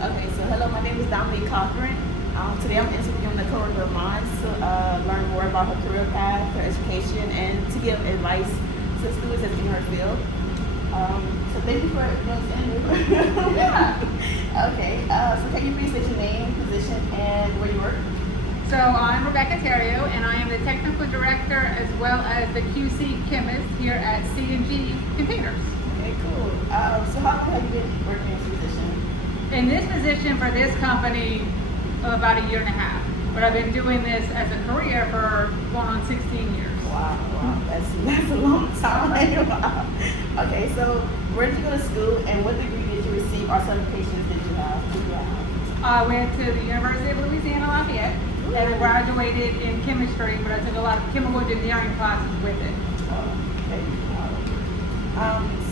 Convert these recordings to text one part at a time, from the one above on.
Okay, so hello, my name is Dominique Cochran. Today I'm interviewing the coworker of mine to learn more about her career path, her education, and to give advice to students that's in her field. So thank you for doing this interview. Yeah. Okay, so can you please state your name, position, and where you work? So I'm Rebecca Terrio, and I am the technical director as well as the QC chemist here at C&G Containers. Okay, cool. So how long have you been working in this position? In this position for this company, about a year and a half. But I've been doing this as a career for going on 16 years. Wow, that's a long time. Wow. Okay, so where did you go to school, and what degree did you receive, or certifications did you have? I went to the University of Louisiana Lafayette and I graduated in chemistry, but I took a lot of chemical engineering classes with it. Okay.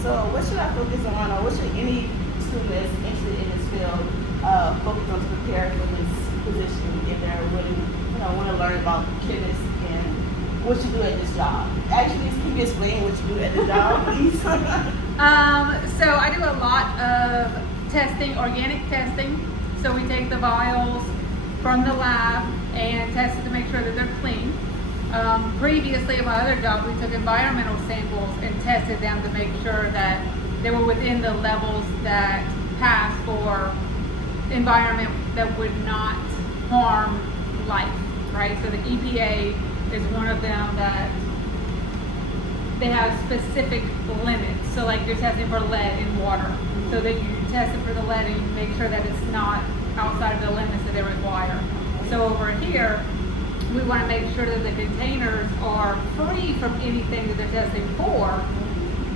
So what should I focus on, or what should any student that's interested in this field focus on to prepare for this position if they're really, want to learn about chemists and what you do at this job? Actually, can you explain what you do at the job, please? So I do a lot of testing, organic testing. So we take the vials from the lab and test it to make sure that they're clean. Previously, at my other job, we took environmental samples and tested them to make sure that they were within the levels that passed for environment that would not harm life, right? So the EPA is one of them that they have specific limits. So like you're testing for lead in water, so that you test it for the lead and you make sure that it's not outside of the limits that they require. So over here, we want to make sure that the containers are free from anything that they're testing for,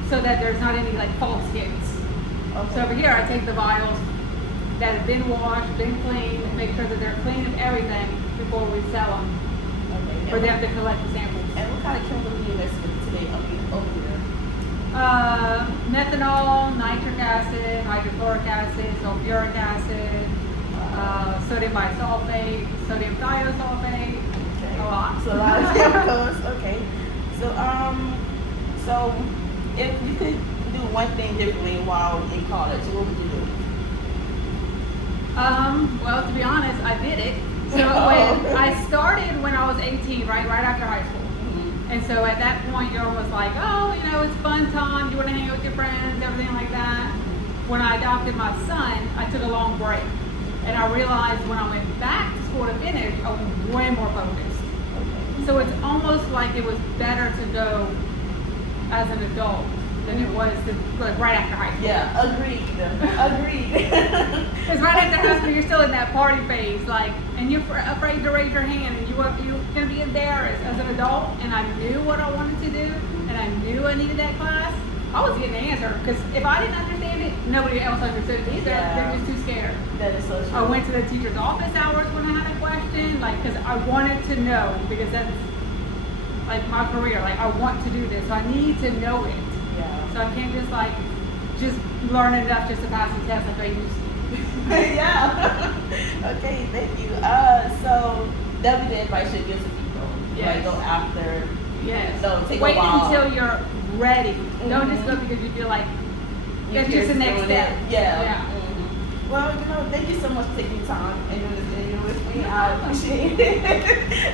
so that there's not any like false hits. Okay. So over here, I take the vials that have been washed, been cleaned, and make sure that they're clean of everything before we sell them Okay. for them to collect the samples. And what kind of chemical do you mix with today over here? Methanol, nitric acid, hydrochloric acid, sulfuric acid, sodium bisulfate, sodium thiosulfate, Okay. a lot. So a lot of chemicals. Okay. So if you could do one thing differently while in college, what would you do? Well, to be honest, I did it. So when I started when I was 18, right after high school. And so at that point, you're almost like, oh, it's fun time. You want to hang out with your friends, everything like that. When I adopted my son, I took a long break. And I realized when I went back to school to finish, I was way more focused. Okay. So it's almost like it was better to go as an adult than it was to like right after high school. Yeah, agreed. Agreed. Because right after high school, you're still in that party phase, like, and you're afraid to raise your hand, and you're gonna be embarrassed as an adult. And I knew what I wanted to do, and I knew I needed that class. I was getting the answer, because if I didn't understand it, nobody else understood it either. Yeah. They were just too scared. That is so true. I went to the teacher's office hours when I had a question, like, because I wanted to know, because that's like my career. Like, I want to do this, so I need to know it. Yeah. So I can't just learn enough just to pass the test like I used to. Yeah. Okay, thank you. So that would be the advice you give to people. Yes. Like, go after. Yes. So take Wait a while. until you're ready. Don't just go because you feel like it's just the next step. Yeah. Well, thank you so much for taking time and doing this interview with me. I appreciate it.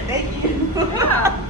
Thank you. Yeah.